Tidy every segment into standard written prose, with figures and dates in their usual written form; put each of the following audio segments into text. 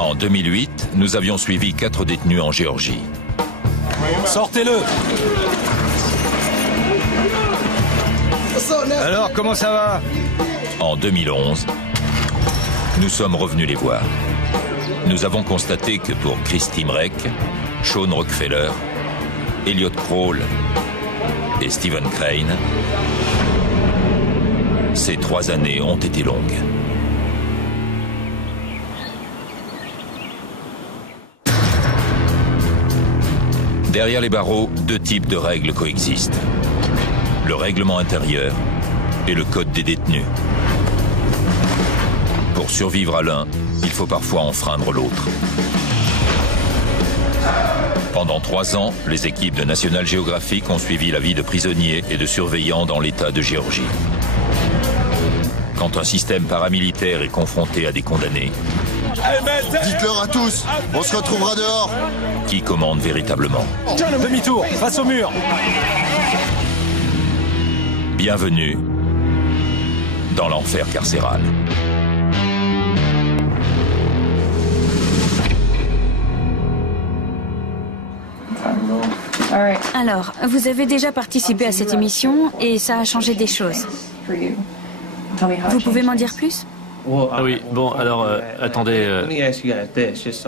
En 2008, nous avions suivi 4 détenus en Géorgie. Sortez-le! Alors, comment ça va? En 2011, nous sommes revenus les voir. Nous avons constaté que pour Chris Timrek, Sean Rockefeller, Elliot Kroll et Stephen Crane, ces 3 années ont été longues. Derrière les barreaux, 2 types de règles coexistent. Le règlement intérieur et le code des détenus. Pour survivre à l'un, il faut parfois enfreindre l'autre. Pendant 3 ans, les équipes de National Geographic ont suivi la vie de prisonniers et de surveillants dans l'État de Géorgie. Quand un système paramilitaire est confronté à des condamnés, dites-leur à tous, on se retrouvera dehors. Qui commande véritablement? Demi-tour, face au mur. Bienvenue dans l'enfer carcéral. Alors, vous avez déjà participé à cette émission et ça a changé des choses. Vous pouvez m'en dire plus? Ah oui, bon, alors, attendez.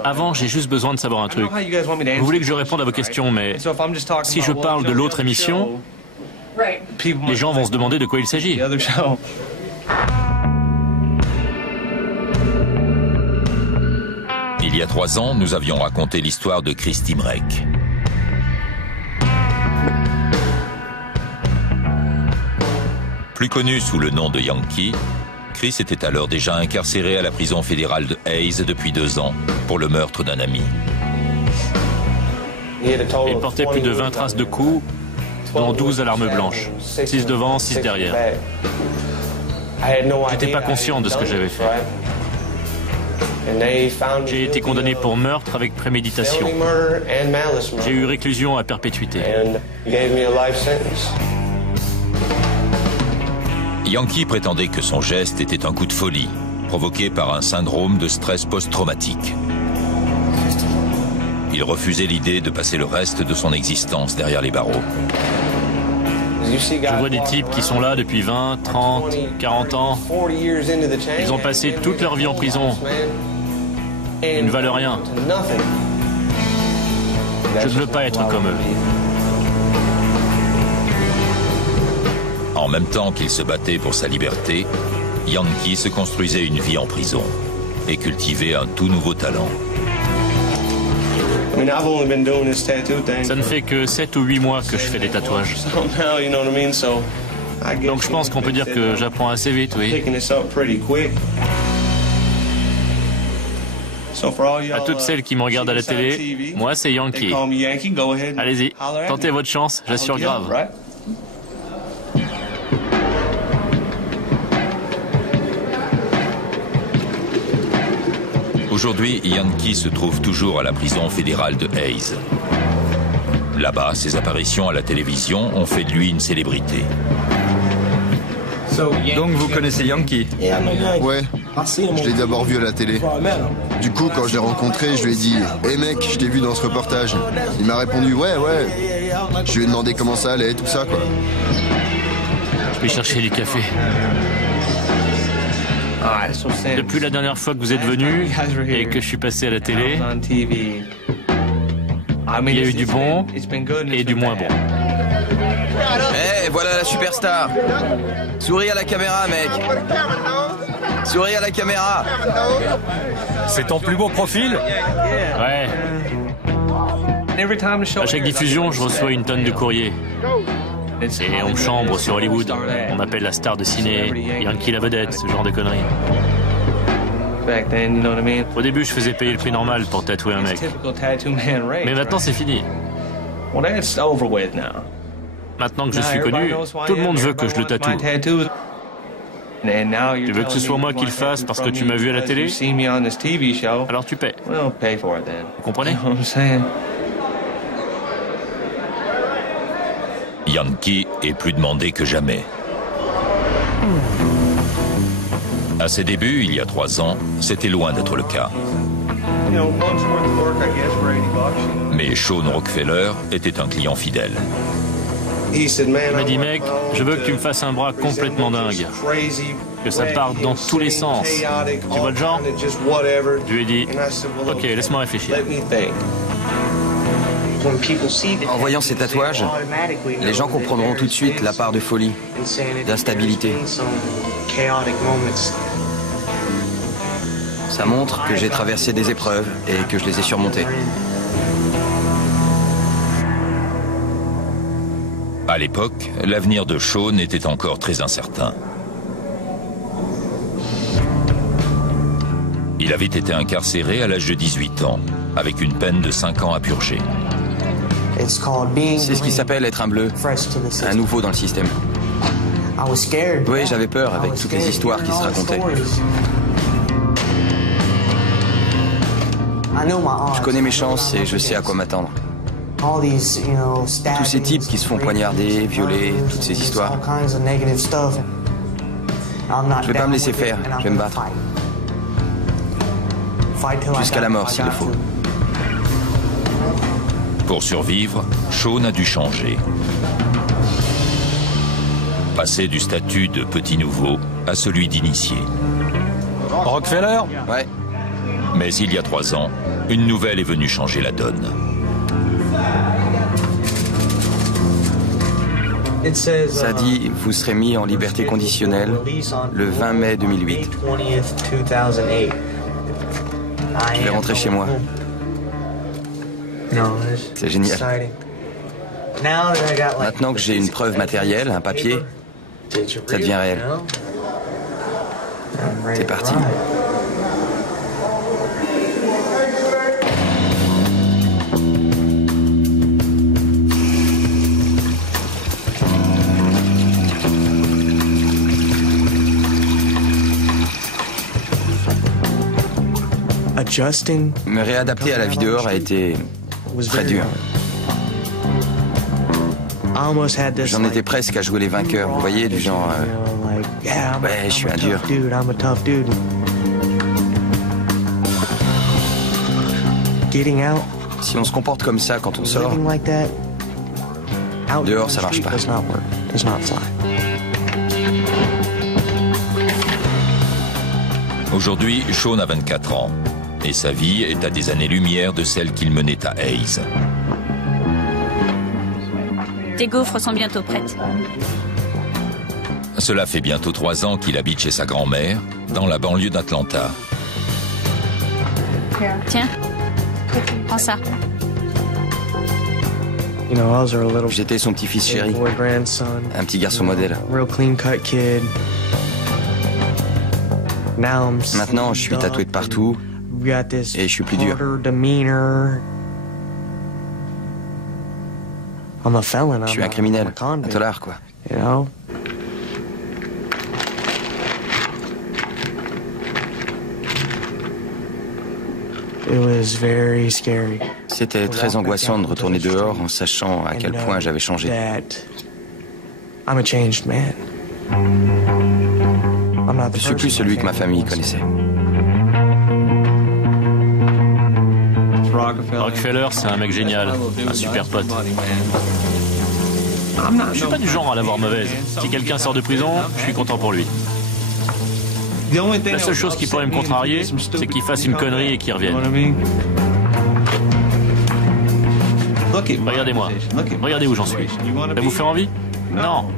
Avant, j'ai juste besoin de savoir un truc. Vous voulez que je réponde à vos questions, mais si je parle de l'autre émission, les gens vont se demander de quoi il s'agit. Il y a 3 ans, nous avions raconté l'histoire de Chris Timrek. Plus connu sous le nom de Yankee, Chris était alors déjà incarcéré à la prison fédérale de Hayes depuis 2 ans pour le meurtre d'un ami. Il portait plus de 20 traces de coups, dont 12 à l'arme blanche. 6 devant, 6 derrière. J'étais pas conscient de ce que j'avais fait. J'ai été condamné pour meurtre avec préméditation. J'ai eu réclusion à perpétuité. Yankee prétendait que son geste était un coup de folie, provoqué par un syndrome de stress post-traumatique. Il refusait l'idée de passer le reste de son existence derrière les barreaux. Je vois des types qui sont là depuis 20, 30, 40 ans. Ils ont passé toute leur vie en prison. Ils ne valent rien. Je ne veux pas être comme eux. En même temps qu'il se battait pour sa liberté, Yankee se construisait une vie en prison et cultivait un tout nouveau talent. Ça ne fait que 7 ou 8 mois que je fais des tatouages. Donc je pense qu'on peut dire que j'apprends assez vite, oui. À toutes celles qui me regardent à la télé, moi c'est Yankee. Allez-y, tentez votre chance, j'assure grave. Aujourd'hui, Yankee se trouve toujours à la prison fédérale de Hayes. Là-bas, ses apparitions à la télévision ont fait de lui une célébrité. Donc vous connaissez Yankee? Ouais, je l'ai d'abord vu à la télé. Du coup, quand je l'ai rencontré, je lui ai dit « Hey mec, je t'ai vu dans ce reportage ». Il m'a répondu « Ouais, ouais ». Je lui ai demandé comment ça allait, tout ça, quoi. Je vais chercher du café. Depuis la dernière fois que vous êtes venu et que je suis passé à la télé, il y a eu du bon et du moins bon. Eh, voilà la superstar. Souris à la caméra, mec. Souris à la caméra. C'est ton plus beau profil? Ouais. À chaque diffusion, je reçois une tonne de courriers. Et on me chambre sur Hollywood. On m'appelle la star de ciné, Yankee la vedette, ce genre de conneries. Au début, je faisais payer le prix normal pour tatouer un mec. Mais maintenant, c'est fini. Maintenant que je suis connu, tout le monde veut que je le tatoue. Tu veux que ce soit moi qui le fasse parce que tu m'as vu à la télé? Alors tu paies. Vous comprenez? Yankee est plus demandé que jamais. À ses débuts, il y a 3 ans, c'était loin d'être le cas. Mais Shawn Rockefeller était un client fidèle. Il m'a dit, mec, je veux que tu me fasses un bras complètement dingue. Que ça parte dans tous les sens. Tu vois le genre? Je lui ai dit, ok, laisse-moi réfléchir. En voyant ces tatouages, les gens comprendront tout de suite la part de folie, d'instabilité. Ça montre que j'ai traversé des épreuves et que je les ai surmontées. À l'époque, l'avenir de Shawn était encore très incertain. Il avait été incarcéré à l'âge de 18 ans, avec une peine de 5 ans à purger. C'est ce qui s'appelle être un bleu, un nouveau dans le système. Oui, j'avais peur avec toutes les histoires qui se racontaient. Je connais mes chances et je sais à quoi m'attendre. Tous ces types qui se font poignarder, violer, toutes ces histoires. Je vais pas me laisser faire, je vais me battre. Jusqu'à la mort s'il le faut. Pour survivre, Shawn a dû changer. Passer du statut de petit nouveau à celui d'initié. Rockefeller? Ouais. Mais il y a 3 ans, une nouvelle est venue changer la donne. Ça dit, vous serez mis en liberté conditionnelle le 20 mai 2008. Je vais rentrer chez moi. C'est génial. Maintenant que j'ai une preuve matérielle, un papier, ça devient réel. C'est parti. Me réadapter à la vie dehors a été très dur. J'en étais presque à jouer les vainqueurs, vous voyez, du genre... ouais, je suis un dur. Si on se comporte comme ça quand on sort, dehors ça marche pas. Aujourd'hui, Shawn a 24 ans. Et sa vie est à des années-lumière de celle qu'il menait à Hays. Tes gaufres sont bientôt prêtes. Cela fait bientôt 3 ans qu'il habite chez sa grand-mère, dans la banlieue d'Atlanta. Tiens, prends ça. J'étais son petit-fils chéri, un petit garçon modèle. Maintenant, je suis tatoué de partout. Et je suis plus dur. Je suis un criminel, un tolard, quoi. C'était très angoissant de retourner dehors en sachant à quel point j'avais changé. Je suis plus celui que ma famille connaissait. Rockefeller, c'est un mec génial, un super pote. Je suis pas du genre à l'avoir mauvaise. Si quelqu'un sort de prison, je suis content pour lui. La seule chose qui pourrait me contrarier, c'est qu'il fasse une connerie et qu'il revienne. Regardez-moi. Regardez où j'en suis. Ça vous fait envie? Non.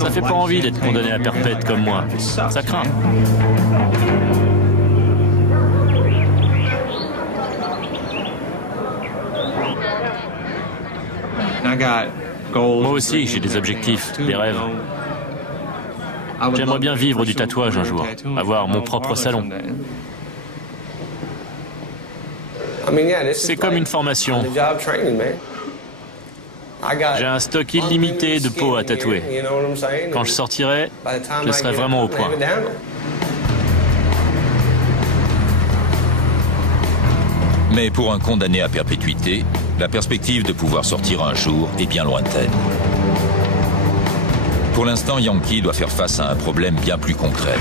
Ça fait pas envie d'être condamné à perpète comme moi. Ça craint. Moi aussi, j'ai des objectifs, des rêves. J'aimerais bien vivre du tatouage un jour, avoir mon propre salon. C'est comme une formation. J'ai un stock illimité de peau à tatouer. Quand je sortirai, je serai vraiment au point. Mais pour un condamné à perpétuité, la perspective de pouvoir sortir un jour est bien lointaine. Pour l'instant, Yankee doit faire face à un problème bien plus concret.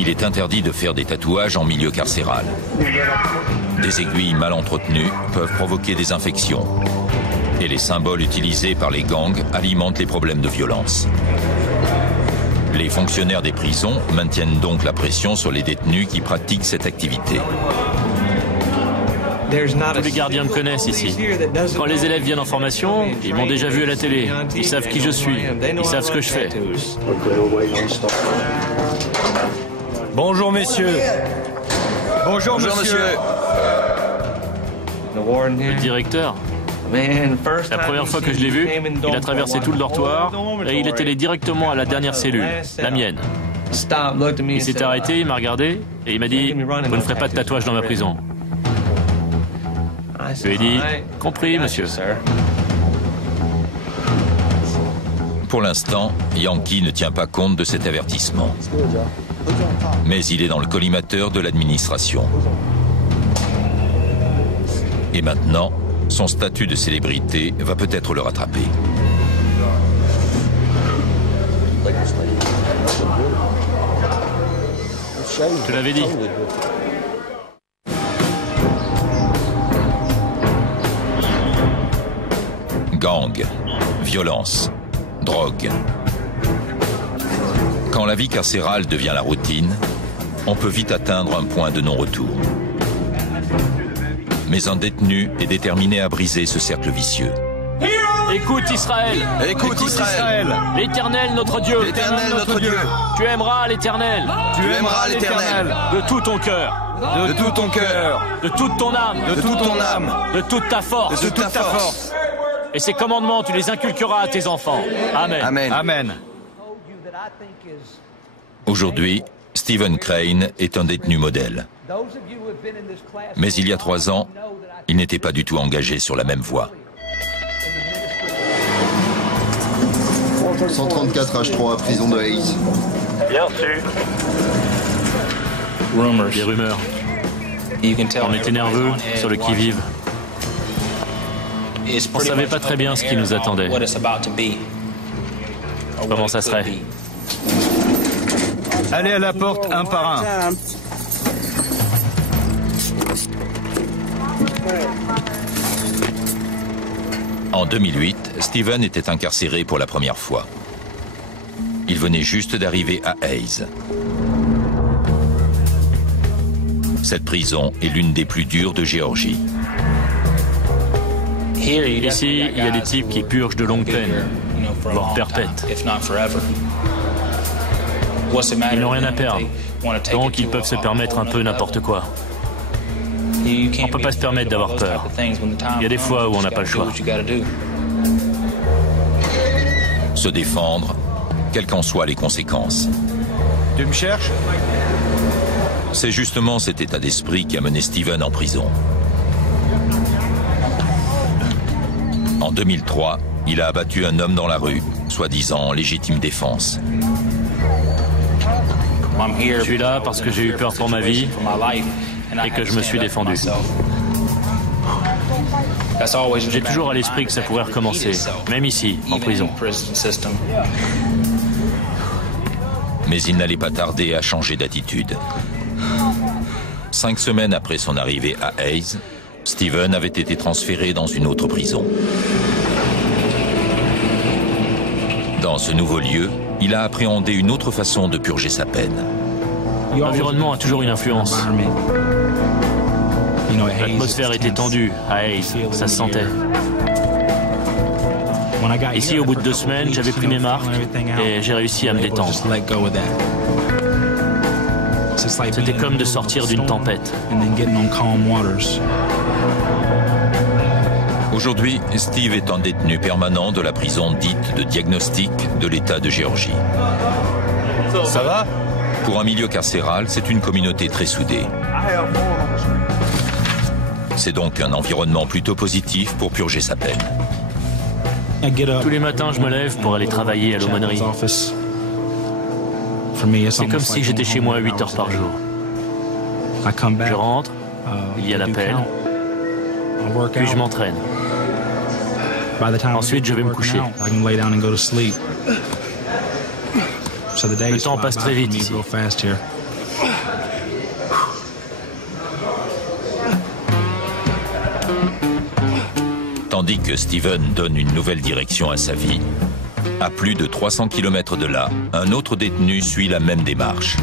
Il est interdit de faire des tatouages en milieu carcéral. Des aiguilles mal entretenues peuvent provoquer des infections. Et les symboles utilisés par les gangs alimentent les problèmes de violence. Les fonctionnaires des prisons maintiennent donc la pression sur les détenus qui pratiquent cette activité. Tous les gardiens me connaissent ici. Quand les élèves viennent en formation, ils m'ont déjà vu à la télé. Ils savent qui je suis. Ils savent ce que je fais. Bonjour, messieurs. Bonjour, monsieur. Le directeur, la première fois que je l'ai vu, il a traversé tout le dortoir et il est allé directement à la dernière cellule, la mienne. Il s'est arrêté, il m'a regardé et il m'a dit « Vous ne ferez pas de tatouage dans ma prison ». Je lui ai dit « Compris, monsieur ». Pour l'instant, Yankee ne tient pas compte de cet avertissement. Mais il est dans le collimateur de l'administration. Et maintenant, son statut de célébrité va peut-être le rattraper. Je l'avais dit. Gang, violence, drogue. Quand la vie carcérale devient la routine, on peut vite atteindre un point de non-retour. Mais un détenu est déterminé à briser ce cercle vicieux. Écoute Israël. Écoute Israël. L'Éternel notre Dieu. L'Éternel notre Dieu. Tu aimeras l'Éternel. Tu aimeras l'Éternel. De tout ton cœur. De tout ton cœur. De toute ton âme. De toute ton âme. De toute ta force. De toute ta force. Et ces commandements, tu les inculqueras à tes enfants. Amen. Amen. Amen. Aujourd'hui, Stephen Crane est un détenu modèle. Mais il y a 3 ans, il n'était pas du tout engagé sur la même voie. 134 H3, prison de Hayes. Bien sûr. Des rumeurs. On était nerveux, sur le qui-vive. On ne savait pas très bien ce qui nous attendait. Comment ça serait? Allez à la porte un par un. En 2008, Stephen était incarcéré pour la première fois. Il venait juste d'arriver à Hayes. Cette prison est l'une des plus dures de Géorgie. Ici, il y a des types qui purgent de longues peines, voire perpètes. Ils n'ont rien à perdre, donc ils peuvent se permettre un peu n'importe quoi. On ne peut pas se permettre d'avoir peur. Il y a des fois où on n'a pas le choix. Se défendre, quelles qu'en soient les conséquences. Tu me cherches? C'est justement cet état d'esprit qui a mené Stephen en prison. En 2003, il a abattu un homme dans la rue, soi-disant en légitime défense. Je suis là parce que j'ai eu peur pour ma vie et que je me suis défendu. J'ai toujours à l'esprit que ça pourrait recommencer, même ici, en prison. Mais il n'allait pas tarder à changer d'attitude. 5 semaines après son arrivée à Hayes, Stephen avait été transféré dans une autre prison. Dans ce nouveau lieu, il a appréhendé une autre façon de purger sa peine. L'environnement a toujours une influence. L'atmosphère était tendue à Hayes, ça se sentait. Ici, au bout de 2 semaines, j'avais pris mes marques et j'ai réussi à me détendre. C'était comme de sortir d'une tempête. Aujourd'hui, Steve est un détenu permanent de la prison dite de diagnostic de l'État de Géorgie. Ça va? Pour un milieu carcéral, c'est une communauté très soudée. C'est donc un environnement plutôt positif pour purger sa peine. Tous les matins, je me lève pour aller travailler à l'aumônerie. C'est comme si j'étais chez moi 8 heures par jour. Je rentre, il y a l'appel, puis je m'entraîne. Ensuite, je vais me coucher. Le temps passe très vite ici. Tandis que Steven donne une nouvelle direction à sa vie, à plus de 300 km de là, un autre détenu suit la même démarche.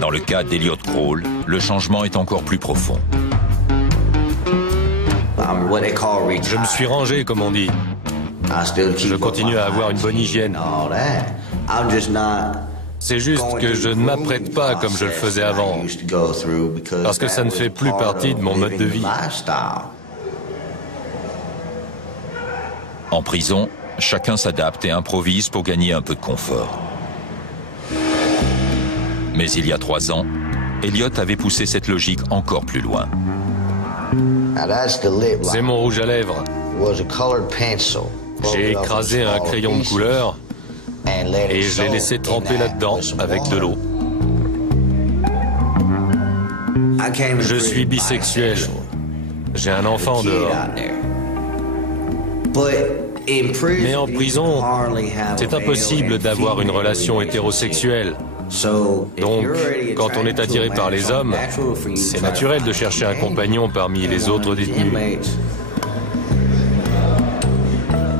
Dans le cas d'Elliot Krol, le changement est encore plus profond. Je me suis rangé, comme on dit. Je continue à avoir une bonne hygiène. C'est juste que je ne m'apprête pas comme je le faisais avant, parce que ça ne fait plus partie de mon mode de vie. En prison, chacun s'adapte et improvise pour gagner un peu de confort. Mais il y a 3 ans, Elliot avait poussé cette logique encore plus loin. C'est mon rouge à lèvres. J'ai écrasé un crayon de couleur et je l'ai laissé tremper là-dedans avec de l'eau. Je suis bisexuel. J'ai un enfant dehors. Mais en prison, c'est impossible d'avoir une relation hétérosexuelle. Donc, quand on est attiré par les hommes, c'est naturel de chercher un compagnon parmi les autres détenus.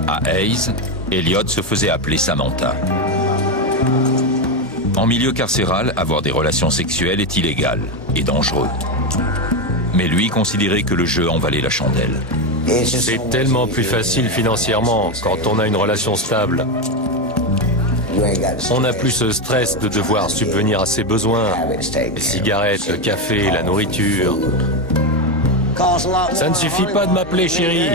À Hayes, Elliot se faisait appeler Samantha. En milieu carcéral, avoir des relations sexuelles est illégal et dangereux. Mais lui considérait que le jeu en valait la chandelle. C'est tellement plus facile financièrement quand on a une relation stable. On n'a plus ce stress de devoir subvenir à ses besoins. Les cigarettes, le café, la nourriture. Ça ne suffit pas de m'appeler chérie.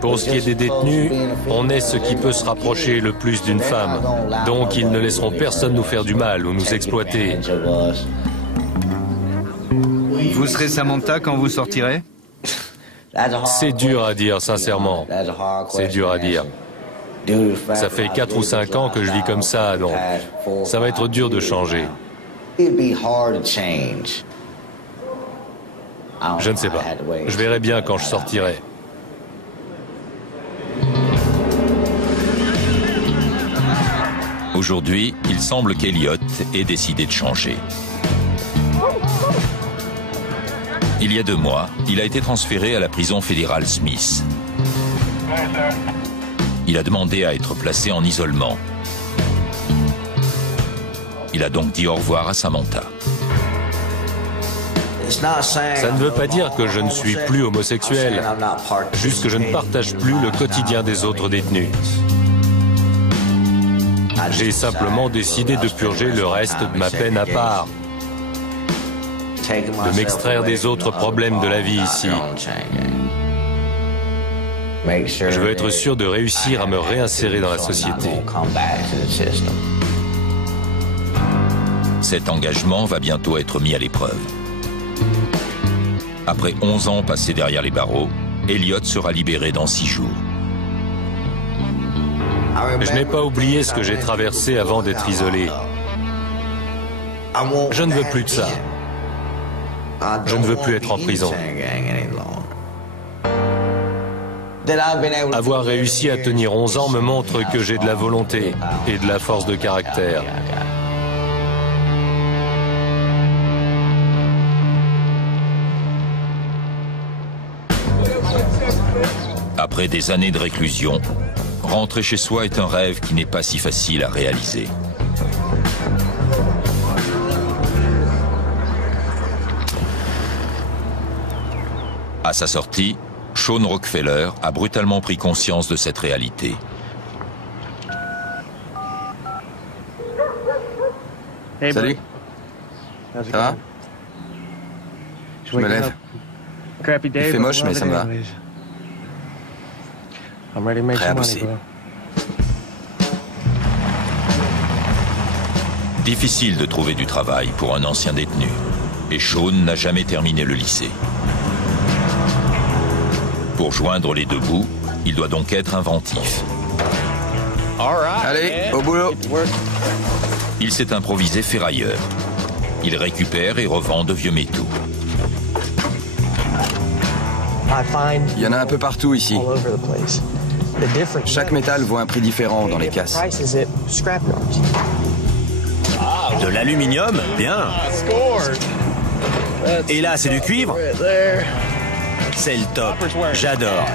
Pour ce qui est des détenus, on est ce qui peut se rapprocher le plus d'une femme. Donc ils ne laisseront personne nous faire du mal ou nous exploiter. Vous serez Samantha quand vous sortirez? C'est dur à dire, sincèrement. C'est dur à dire. Ça fait 4 ou 5 ans que je vis comme ça, donc ça va être dur de changer. Je ne sais pas. Je verrai bien quand je sortirai. Aujourd'hui, il semble qu'Elliot ait décidé de changer. Il y a 2 mois, il a été transféré à la prison fédérale Smith. Il a demandé à être placé en isolement. Il a donc dit au revoir à Samantha. Ça ne veut pas dire que je ne suis plus homosexuel, juste que je ne partage plus le quotidien des autres détenus. J'ai simplement décidé de purger le reste de ma peine à part, de m'extraire des autres problèmes de la vie ici. Je veux être sûr de réussir à me réinsérer dans la société. Cet engagement va bientôt être mis à l'épreuve. Après 11 ans passés derrière les barreaux, Elliot sera libéré dans 6 jours. Je n'ai pas oublié ce que j'ai traversé avant d'être isolé. Je ne veux plus de ça. Je ne veux plus être en prison. Avoir réussi à tenir 11 ans me montre que j'ai de la volonté et de la force de caractère. Après des années de réclusion, rentrer chez soi est un rêve qui n'est pas si facile à réaliser. À sa sortie, Sean Rockefeller a brutalement pris conscience de cette réalité. Salut. Ça va? Je me lève. Il fait moche, mais ça me va. Prêt à bosser. Difficile de trouver du travail pour un ancien détenu. Et Sean n'a jamais terminé le lycée. Pour joindre les 2 bouts, il doit donc être inventif. Allez, au boulot. Il s'est improvisé ferrailleur. Il récupère et revend de vieux métaux. Il y en a un peu partout ici. Chaque métal vaut un prix différent dans les casses. De l'aluminium? Bien. Et là, c'est du cuivre. C'est le top. J'adore.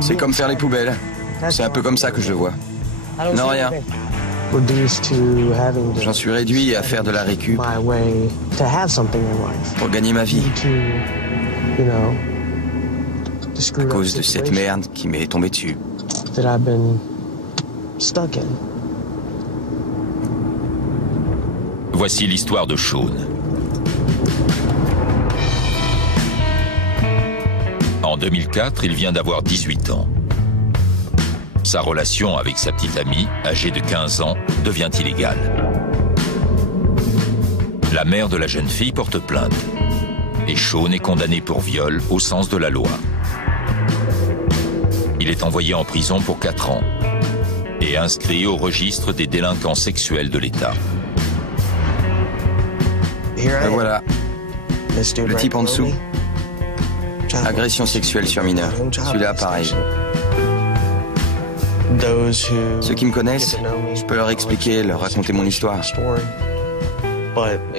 C'est comme faire les poubelles. C'est un peu comme ça que je le vois. Non, rien. J'en suis réduit à faire de la récup pour gagner ma vie. À cause de cette merde qui m'est tombée dessus. Voici l'histoire de Sean. En 2004, il vient d'avoir 18 ans. Sa relation avec sa petite amie, âgée de 15 ans, devient illégale. La mère de la jeune fille porte plainte. Et Sean est condamné pour viol au sens de la loi. Il est envoyé en prison pour 4 ans et inscrit au registre des délinquants sexuels de l'État. Ben voilà, le type en dessous. Agression sexuelle sur mineur. Celui-là, pareil. Ceux qui me connaissent, je peux leur expliquer, leur raconter mon histoire.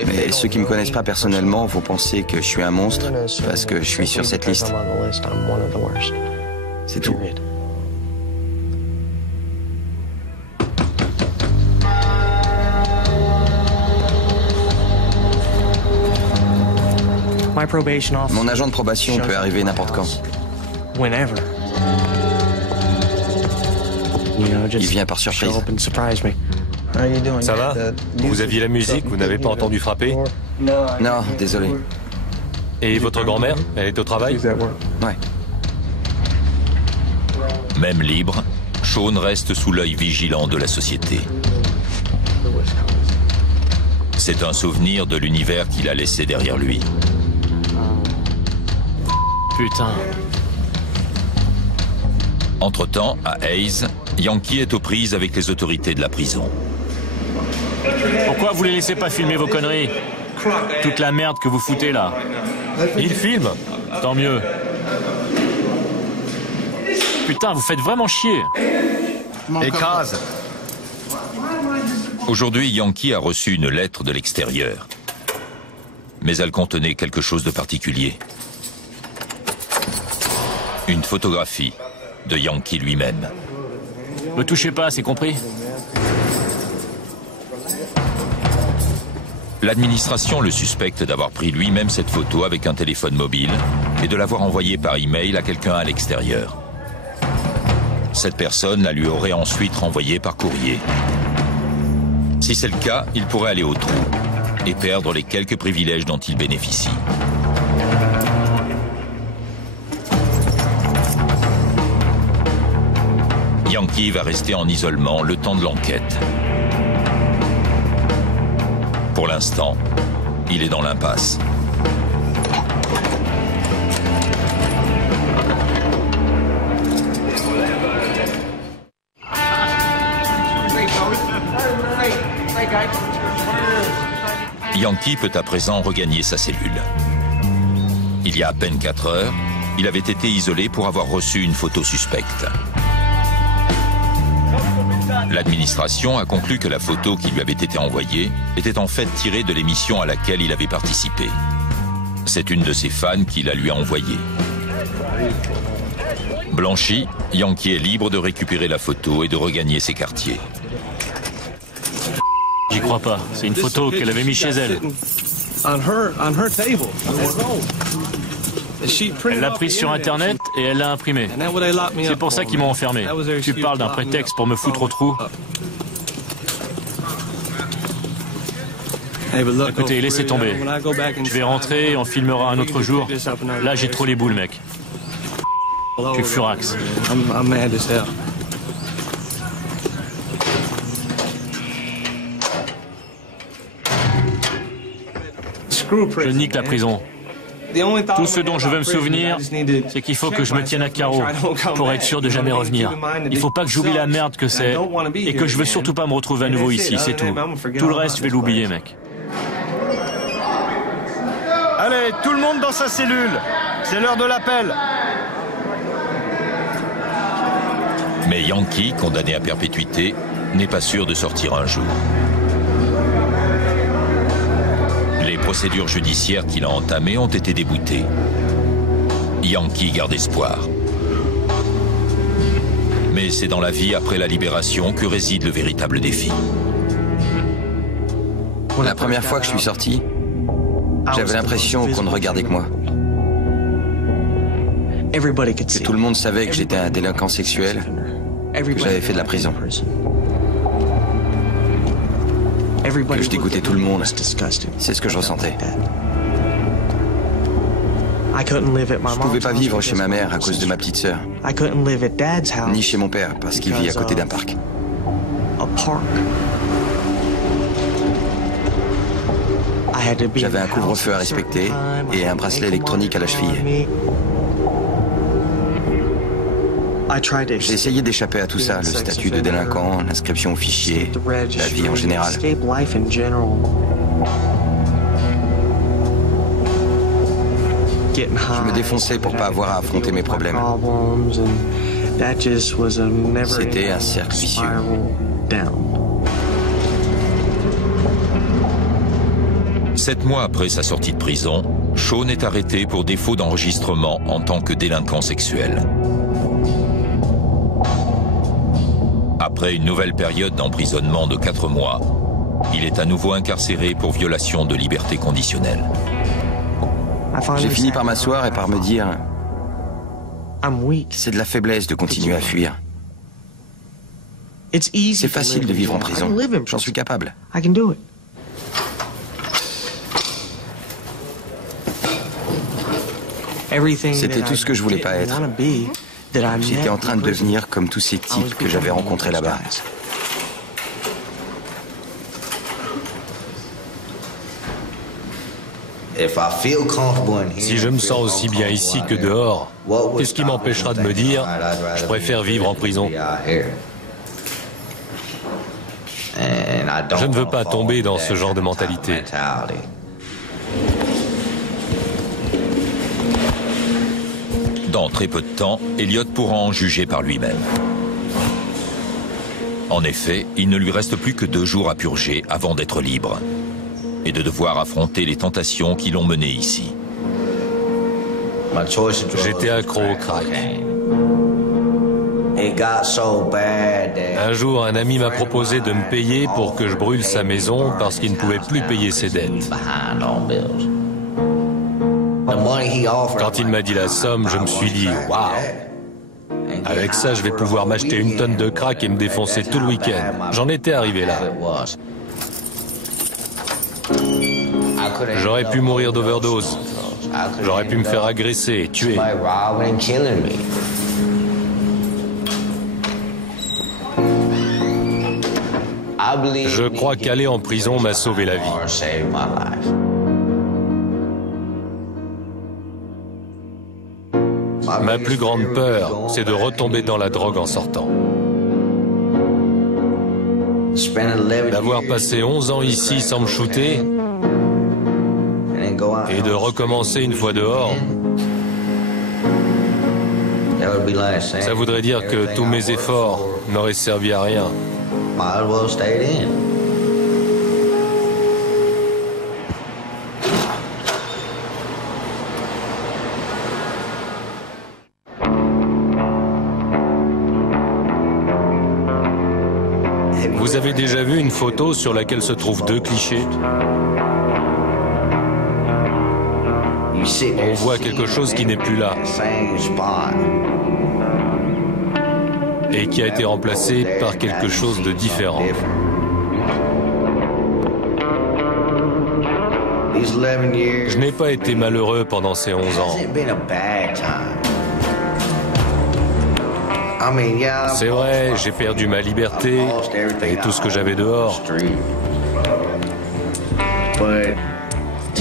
Mais ceux qui me connaissent pas personnellement vont penser que je suis un monstre parce que je suis sur cette liste. C'est tout. Mon agent de probation peut arriver n'importe quand. Il vient par surprise. Ça va? Vous aviez la musique, vous n'avez pas entendu frapper? Non, désolé. Et votre grand-mère, elle est au travail? Ouais. Même libre, Sean reste sous l'œil vigilant de la société. C'est un souvenir de l'univers qu'il a laissé derrière lui. Putain. Entre-temps, à Hayes, Yankee est aux prises avec les autorités de la prison. Pourquoi vous les laissez pas filmer vos conneries? Toute la merde que vous foutez là. Il filme. Tant mieux. Putain, vous faites vraiment chier. Écrase. Aujourd'hui, Yankee a reçu une lettre de l'extérieur. Mais elle contenait quelque chose de particulier. Une photographie de Yankee lui-même. Me touchez pas, c'est compris? L'administration le suspecte d'avoir pris lui-même cette photo avec un téléphone mobile et de l'avoir envoyée par email à quelqu'un à l'extérieur. Cette personne la lui aurait ensuite renvoyée par courrier. Si c'est le cas, il pourrait aller au trou et perdre les quelques privilèges dont il bénéficie. Yankee va rester en isolement le temps de l'enquête. Pour l'instant, il est dans l'impasse. Yankee peut à présent regagner sa cellule. Il y a à peine 4 heures, il avait été isolé pour avoir reçu une photo suspecte. L'administration a conclu que la photo qui lui avait été envoyée était en fait tirée de l'émission à laquelle il avait participé. C'est une de ses fans qui la lui a envoyée. Blanchi, Yankee est libre de récupérer la photo et de regagner ses quartiers. J'y crois pas. C'est une photo qu'elle avait mise chez elle. Elle l'a prise sur Internet et elle l'a imprimée. C'est pour ça qu'ils m'ont enfermé. Tu parles d'un prétexte pour me foutre au trou. Écoutez, laissez tomber. Je vais rentrer, on filmera un autre jour. Là, j'ai trop les boules, mec. Je suis furax. Je nique la prison. Tout ce dont je veux me souvenir, c'est qu'il faut que je me tienne à carreau pour être sûr de jamais revenir. Il faut pas que j'oublie la merde que c'est et que je veux surtout pas me retrouver à nouveau ici, c'est tout. Tout le reste, je vais l'oublier, mec. Allez, tout le monde dans sa cellule. C'est l'heure de l'appel. Mais Yankee, condamné à perpétuité, n'est pas sûr de sortir un jour. procédures judiciaires qu'il a entamées ont été déboutées. Yankee garde espoir. Mais c'est dans la vie après la libération que réside le véritable défi. La première fois que je suis sorti, j'avais l'impression qu'on ne regardait que moi. Que tout le monde savait que j'étais un délinquant sexuel, que j'avais fait de la prison. Que je dégoûtais tout le monde. C'est ce que je ressentais. Je pouvais pas vivre chez ma mère à cause de ma petite sœur, ni chez mon père parce qu'il vit à côté d'un parc. J'avais un couvre-feu à respecter et un bracelet électronique à la cheville. J'ai essayé d'échapper à tout ça, le statut de délinquant, l'inscription au fichier, la vie en général. Je me défonçais pour pas avoir à affronter mes problèmes. C'était un cercle vicieux. Sept mois après sa sortie de prison, Shaun est arrêté pour défaut d'enregistrement en tant que délinquant sexuel. Après une nouvelle période d'emprisonnement de 4 mois, il est à nouveau incarcéré pour violation de liberté conditionnelle. J'ai fini par m'asseoir et par me dire « C'est de la faiblesse de continuer à fuir. C'est facile de vivre en prison. J'en suis capable. » C'était tout ce que je voulais pas être. J'étais en train de devenir comme tous ces types que j'avais rencontrés là-bas. Si je me sens aussi bien ici que dehors, qu'est-ce qui m'empêchera de me dire « Je préfère vivre en prison ». Je ne veux pas tomber dans ce genre de mentalité. Dans très peu de temps, Elliot pourra en juger par lui-même. En effet, il ne lui reste plus que 2 jours à purger avant d'être libre et de devoir affronter les tentations qui l'ont mené ici. J'étais accro au crack. Un jour, un ami m'a proposé de me payer pour que je brûle sa maison parce qu'il ne pouvait plus payer ses dettes. Quand il m'a dit la somme, je me suis dit « Waouh ! Avec ça, je vais pouvoir m'acheter une tonne de crack et me défoncer tout le week-end. » J'en étais arrivé là. J'aurais pu mourir d'overdose. J'aurais pu me faire agresser et tuer. Je crois qu'aller en prison m'a sauvé la vie. Ma plus grande peur, c'est de retomber dans la drogue en sortant. D'avoir passé 11 ans ici sans me shooter et de recommencer une fois dehors, ça voudrait dire que tous mes efforts n'auraient servi à rien. Vous avez déjà vu une photo sur laquelle se trouvent 2 clichés? On voit quelque chose qui n'est plus là et qui a été remplacé par quelque chose de différent. Je n'ai pas été malheureux pendant ces 11 ans. C'est vrai, j'ai perdu ma liberté et tout ce que j'avais dehors.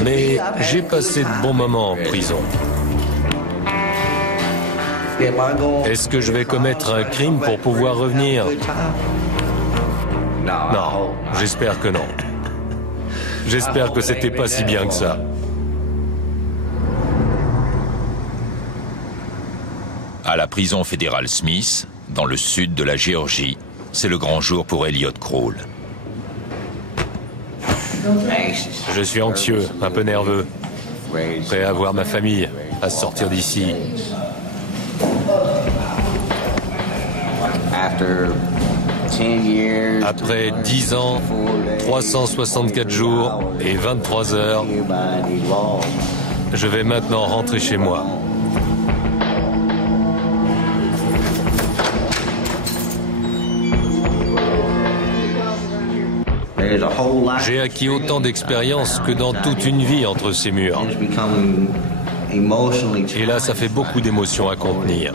Mais j'ai passé de bons moments en prison. Est-ce que je vais commettre un crime pour pouvoir revenir? Non, j'espère que non. J'espère que c'était pas si bien que ça. À la prison fédérale Smith, dans le sud de la Géorgie, c'est le grand jour pour Elliot Kroll. Je suis anxieux, un peu nerveux, prêt à voir ma famille, à sortir d'ici. Après 10 ans, 364 jours et 23 heures, je vais maintenant rentrer chez moi. J'ai acquis autant d'expérience que dans toute une vie entre ces murs. Et là, ça fait beaucoup d'émotions à contenir.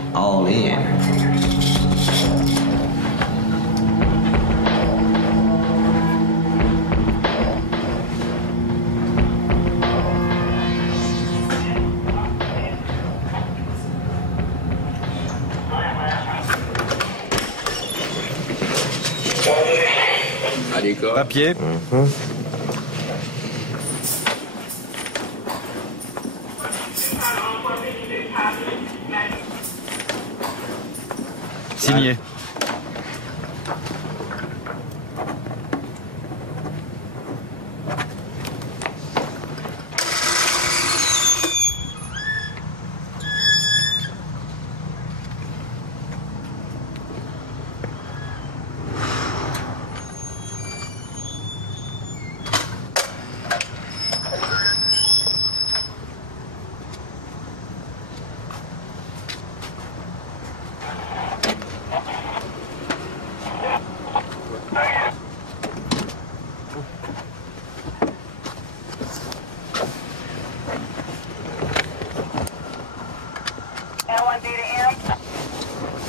Papier. Signé.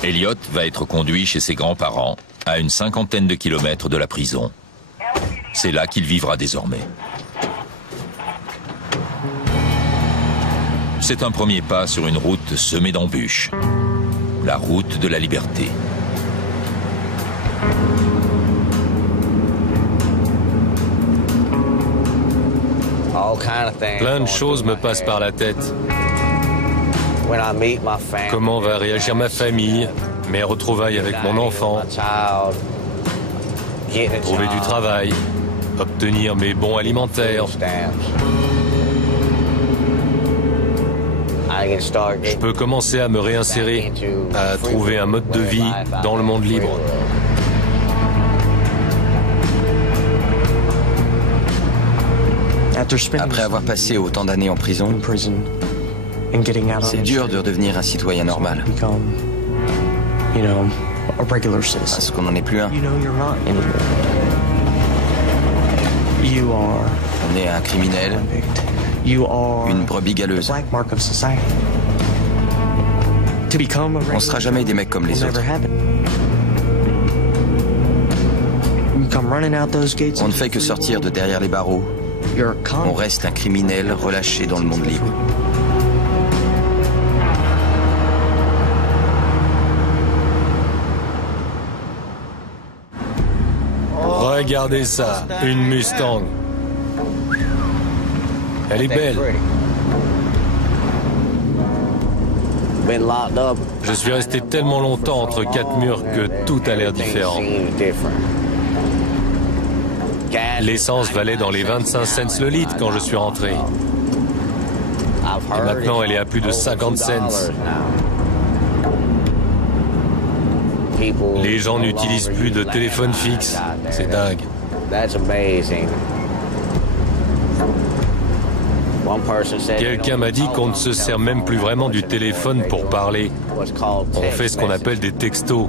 Elliot va être conduit chez ses grands-parents, à une 50aine de kilomètres de la prison. C'est là qu'il vivra désormais. C'est un premier pas sur une route semée d'embûches. La route de la liberté. Plein de choses me passent par la tête. Comment va réagir ma famille, mes retrouvailles avec mon enfant, trouver du travail, obtenir mes bons alimentaires. Je peux commencer à me réinsérer, à trouver un mode de vie dans le monde libre. Après avoir passé autant d'années en prison, c'est dur de redevenir un citoyen normal. Parce qu'on n'en est plus un. On est un criminel, une brebis galeuse. On ne sera jamais des mecs comme les autres. On ne fait que sortir de derrière les barreaux. On reste un criminel relâché dans le monde libre. Regardez ça, une Mustang. Elle est belle. Je suis resté tellement longtemps entre quatre murs que tout a l'air différent. L'essence valait dans les 25 cents le litre quand je suis rentré. Et maintenant, elle est à plus de 50 cents. Les gens n'utilisent plus de téléphone fixe. C'est dingue. Quelqu'un m'a dit qu'on ne se sert même plus vraiment du téléphone pour parler. On fait ce qu'on appelle des textos.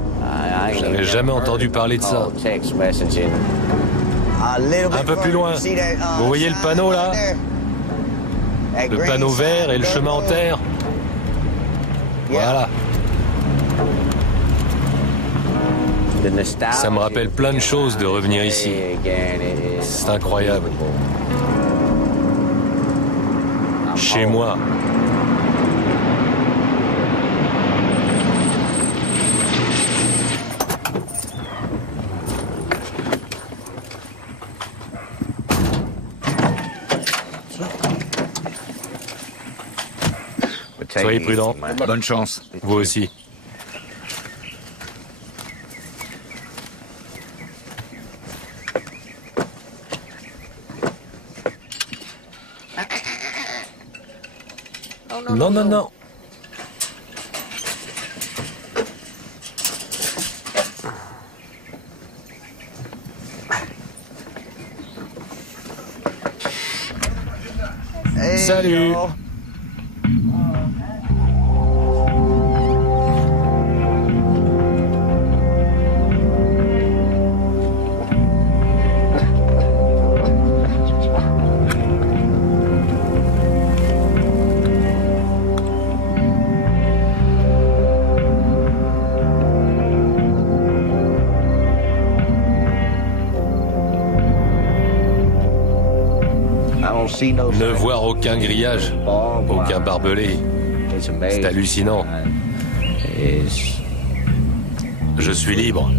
Je n'avais jamais entendu parler de ça. Un peu plus loin. Vous voyez le panneau là? Le panneau vert et le chemin en terre. Voilà. Ça me rappelle plein de choses de revenir ici. C'est incroyable. Chez moi. Soyez prudents. Bonne chance. Vous aussi. Non, non, non. Salut. Ne voir aucun grillage, aucun barbelé. C'est hallucinant. Je suis libre.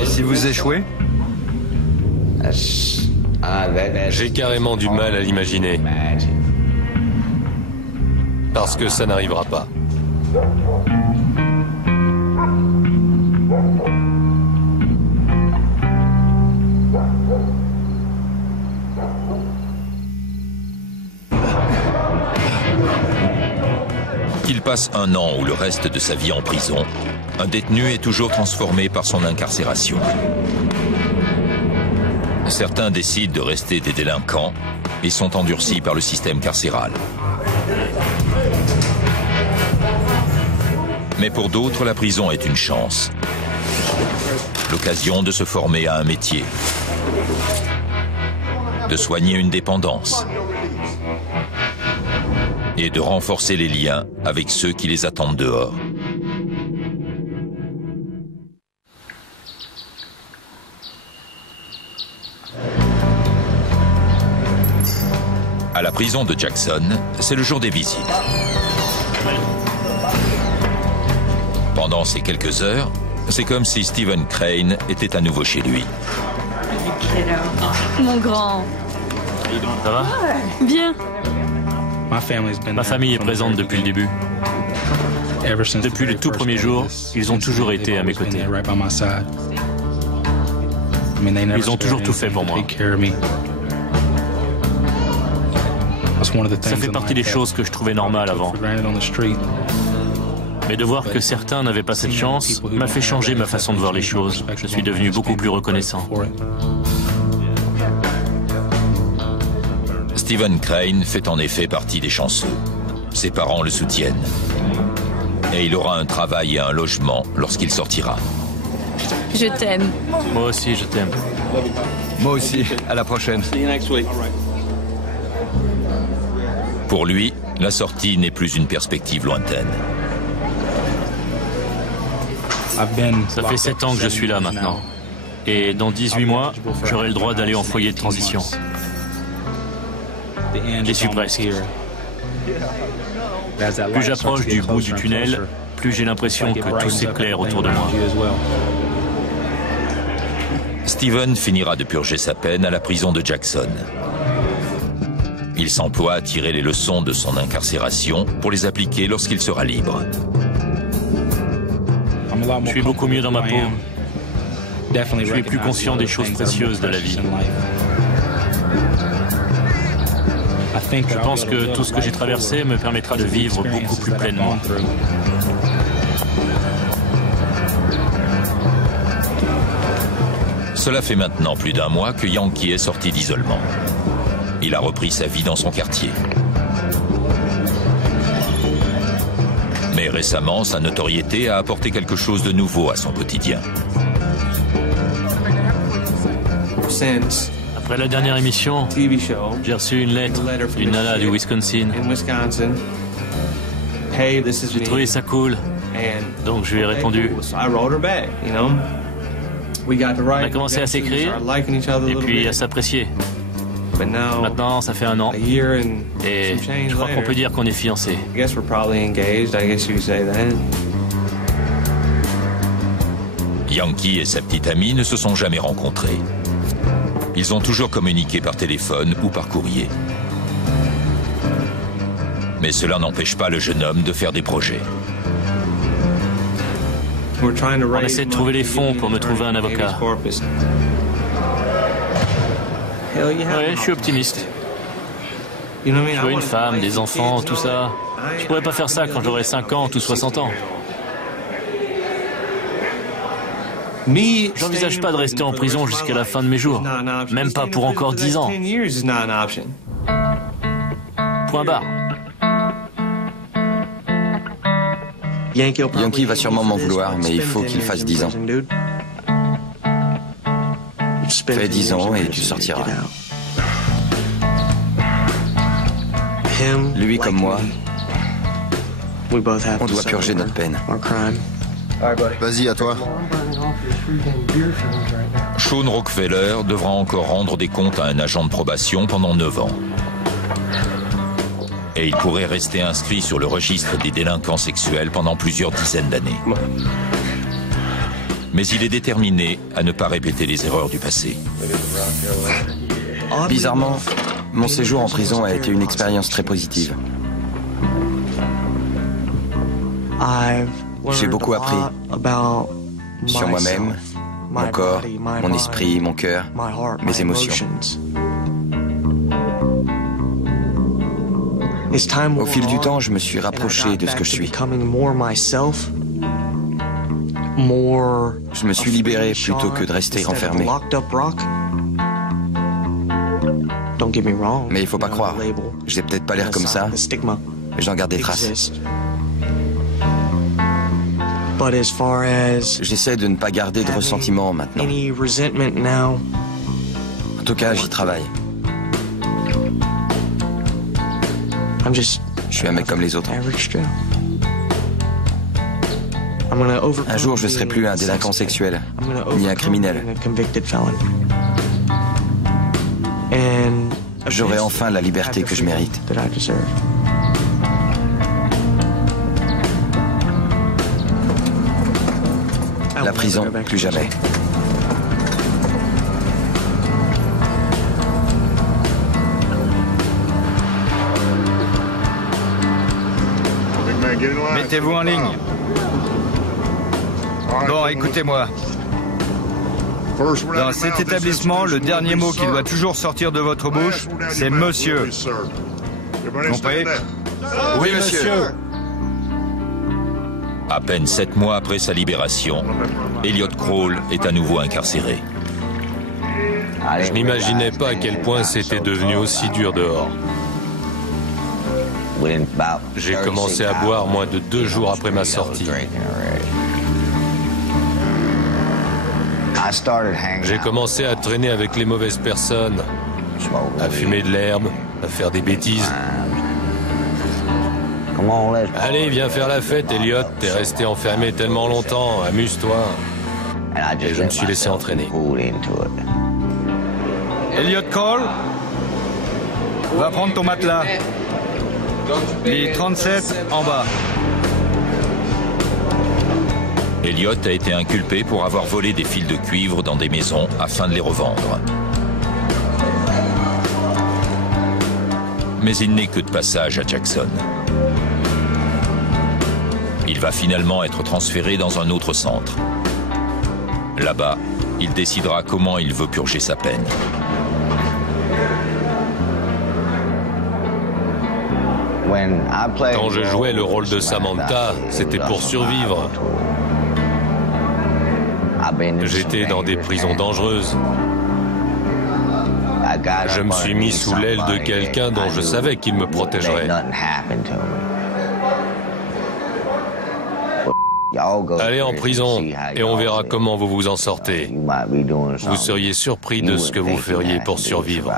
Et si vous échouez? J'ai carrément du mal à l'imaginer. Parce que ça n'arrivera pas. Qu'il passe un an ou le reste de sa vie en prison, un détenu est toujours transformé par son incarcération. Certains décident de rester des délinquants et sont endurcis par le système carcéral. Mais pour d'autres, la prison est une chance. L'occasion de se former à un métier, de soigner une dépendance et de renforcer les liens avec ceux qui les attendent dehors. À la prison de Jackson, c'est le jour des visites. Pendant ces quelques heures, c'est comme si Stephen Crane était à nouveau chez lui. Mon grand. Ça va? Bien. Ma famille est présente depuis le début. Depuis les tout premiers jours, ils ont toujours été à mes côtés. Ils ont toujours tout fait pour moi. Ça fait partie des choses que je trouvais normales avant. Mais de voir que certains n'avaient pas cette chance m'a fait changer ma façon de voir les choses. Je suis devenu beaucoup plus reconnaissant. Stephen Crane fait en effet partie des chanceux. Ses parents le soutiennent. Et il aura un travail et un logement lorsqu'il sortira. Je t'aime. Moi aussi, je t'aime. Moi aussi. À la prochaine. Pour lui, la sortie n'est plus une perspective lointaine. Ça fait 7 ans que je suis là maintenant. Et dans 18 mois, j'aurai le droit d'aller en foyer de transition. J'y suis presque. Plus j'approche du bout du tunnel, plus j'ai l'impression que tout s'éclaire autour de moi. Stephen finira de purger sa peine à la prison de Jackson. Il s'emploie à tirer les leçons de son incarcération pour les appliquer lorsqu'il sera libre. Je suis beaucoup mieux dans ma peau. Je suis plus conscient des choses précieuses de la vie. Je pense que tout ce que j'ai traversé me permettra de vivre beaucoup plus pleinement. Cela fait maintenant plus d'un mois que Yankee est sorti d'isolement. Il a repris sa vie dans son quartier. Mais récemment, sa notoriété a apporté quelque chose de nouveau à son quotidien. Après la dernière émission, j'ai reçu une lettre d'une nana du Wisconsin. J'ai trouvé ça cool, donc je lui ai répondu. On a commencé à s'écrire et puis à s'apprécier. Maintenant, ça fait 1 an et je crois qu'on peut dire qu'on est fiancés. Yankee et sa petite amie ne se sont jamais rencontrés. Ils ont toujours communiqué par téléphone ou par courrier. Mais cela n'empêche pas le jeune homme de faire des projets. On essaie de trouver les fonds pour me trouver un avocat. Ouais, je suis optimiste. Je veux une femme, des enfants, tout ça. Je pourrais pas faire ça quand j'aurai 50 ou 60 ans. J'envisage pas de rester en prison jusqu'à la fin de mes jours. Même pas pour encore 10 ans. Point barre. Yankee va sûrement m'en vouloir, mais il faut qu'il fasse 10 ans. Fais 10 ans et tu sortiras. Lui comme moi, on doit purger notre peine. Vas-y, à toi. Sean Rockefeller devra encore rendre des comptes à un agent de probation pendant 9 ans. Et il pourrait rester inscrit sur le registre des délinquants sexuels pendant plusieurs dizaines d'années. Mais il est déterminé à ne pas répéter les erreurs du passé. Bizarrement, mon séjour en prison a été une expérience très positive. J'ai beaucoup appris sur moi-même, mon corps, mon esprit, mon cœur, mes émotions. Au fil du temps, je me suis rapproché de ce que je suis. Je me suis libéré plutôt que de rester enfermé. Mais il faut pas croire, j'ai peut-être pas l'air comme ça, mais j'en garde des traces. J'essaie de ne pas garder de ressentiment maintenant. En tout cas, j'y travaille. Je suis un mec comme les autres. Un jour, je ne serai plus un délinquant sexuel, ni un criminel. J'aurai enfin la liberté que je mérite. La prison, plus jamais. Mettez-vous en ligne. Bon, écoutez-moi. Dans cet établissement, le dernier mot qui doit toujours sortir de votre bouche, c'est monsieur. Compris? Oui, monsieur. À peine 7 mois après sa libération, Elliot Kroll est à nouveau incarcéré. Je n'imaginais pas à quel point c'était devenu aussi dur dehors. J'ai commencé à boire moins de 2 jours après ma sortie. J'ai commencé à traîner avec les mauvaises personnes, à fumer de l'herbe, à faire des bêtises. Allez, viens faire la fête, Elliot. T'es resté enfermé tellement longtemps. Amuse-toi. Et je me suis laissé entraîner. Elliot Kroll, va prendre ton matelas. Lit 37 en bas. Elliot a été inculpé pour avoir volé des fils de cuivre dans des maisons afin de les revendre. Mais il n'est que de passage à Jackson. Il va finalement être transféré dans un autre centre. Là-bas, il décidera comment il veut purger sa peine. Quand je jouais le rôle de Samantha, c'était pour survivre. J'étais dans des prisons dangereuses. Je me suis mis sous l'aile de quelqu'un dont je savais qu'il me protégerait. Allez en prison et on verra comment vous vous en sortez. Vous seriez surpris de ce que vous feriez pour survivre.